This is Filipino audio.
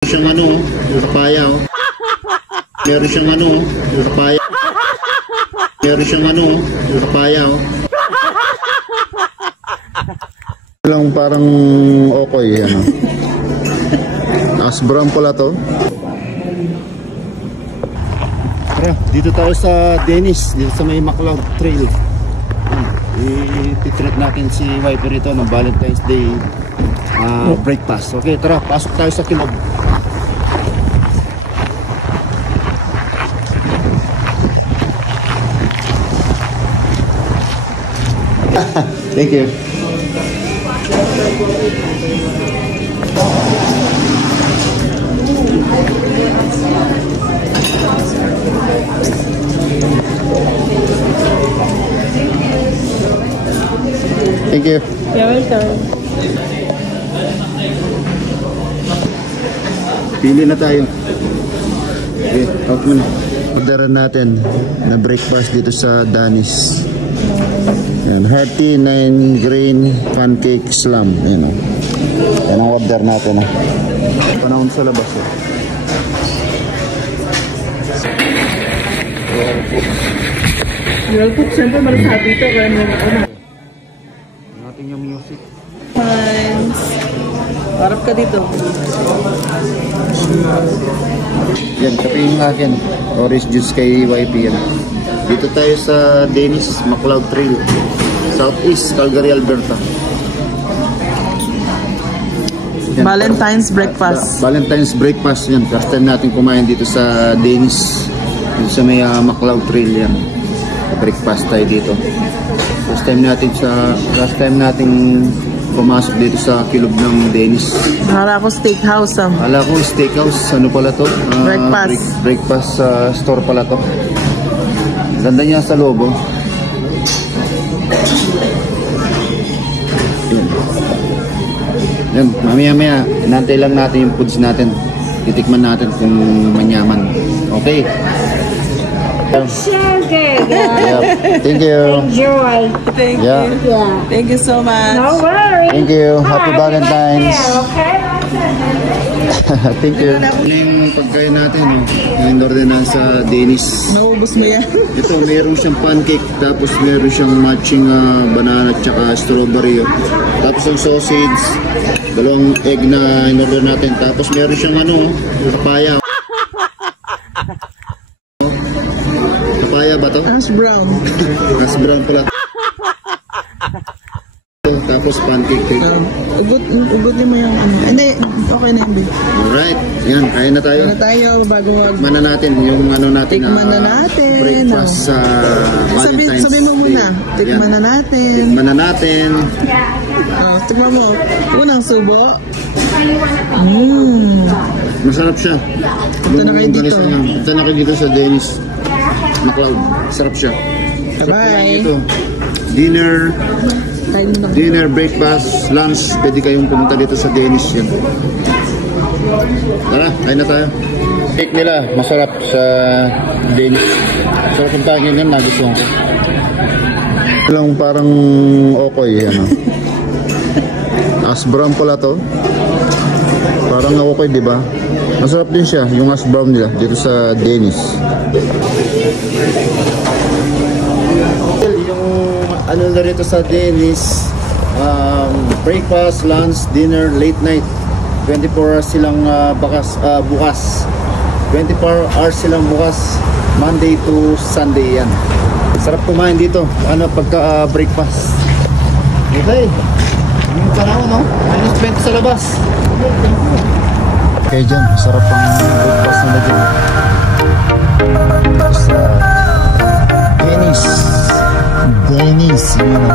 Siyang ano, papaya oh. Meron siyang ano, papaya. Meron siyang ano, papaya oh. Lang parang okoy ano. As brown pala to. Tara, dito tayo sa Dennis, dito sa may McLeod Trail. I-treat natin si Wiper ito ng Valentine's Day breakfast. Okay, tara, pasok tayo sa kilog. Thank you. Thank you. You're welcome. Pili na tayo. Okay, out muna. Orderan natin na breakfast dito sa Dennis. Yan, hearty 9-grain pancake slam. Yan o. Yan ang order natin. Panahon sa labas. Well, cook, siyempre malasap dito. Kaya naman ako na. Natin yung music. Fines. Harap ka dito. Yan, kape yung akin. Orange juice kay YP yan. Dito tayo sa Dennis, McLeod Trail. Southeast, Calgary, Alberta. Yan. Valentine's breakfast. Valentine's breakfast yan. First time natin kumain dito sa Dennis. Dito sa may McLeod Trail yan. Breakfast tayo dito. Last time natin pumasok dito sa kilog ng Dennis. Hala ko steakhouse. Hala ko steakhouse. Ano pala to? Breakfast. Breakfast store pala to. Ganda niya sa loob. Yan, mamaya inantay lang natin yung foods natin. Titikman natin kung manyaman. Okay. Sure, good. Yeah. Thank you. Enjoy. Thank Yeah. you. Thank you so much. No worries. Thank you. Happy Valentine's. Okay. Thank you. Ano yung pagkain natin? Yung order na sa Dennis. Naubos mo yan. Ito, meron siyang pancake, tapos meron siyang matching banana at saka strawberry. Tapos ang sausage, dalawang egg na in-order natin. Tapos meron siyang ano, papaya. Papaya ba to? Ash brown. Hash brown pala. Tapos pancake. Ugot mo yung ano. Hindi, okay na yun, babe. Alright, yan, kain na tayo. Ano tayo bago Tikman na natin yung ano natin. Tikman na natin. Breakfast sa Valentine's Sabi mo muna. Day. Tikman Yan. na natin. Tikman na natin. Tikman mo. Unang subo. Masarap siya. Punta na kayo dito. Punta na kayo dito sa Dennis McLeod. Sarap siya. Bye-bye. Ito. Dinner, breakfast, lunch. Pwede kayong pumunta dito sa Dennis yan. Tara, kain na tayo. Cake nila, masarap sa Dennis. Sarap yung tangin yan, nagustuhan ko. Lang parang okoy, ano. Ash brown pala to. Parang okoy, di ba? Masarap din siya, yung ash brown nila dito sa Dennis. Ano na rito sa Dennis, breakfast, lunch, dinner, late night. 24 hours silang bukas. 24 hours silang bukas, Monday to Sunday yan. Sarap kumain dito, pagka breakfast. Okay, yung panahon no, minus 20 sa labas. Okay dyan, sarap ang breakfast nila dyan. Dito sa Dennis, yun o.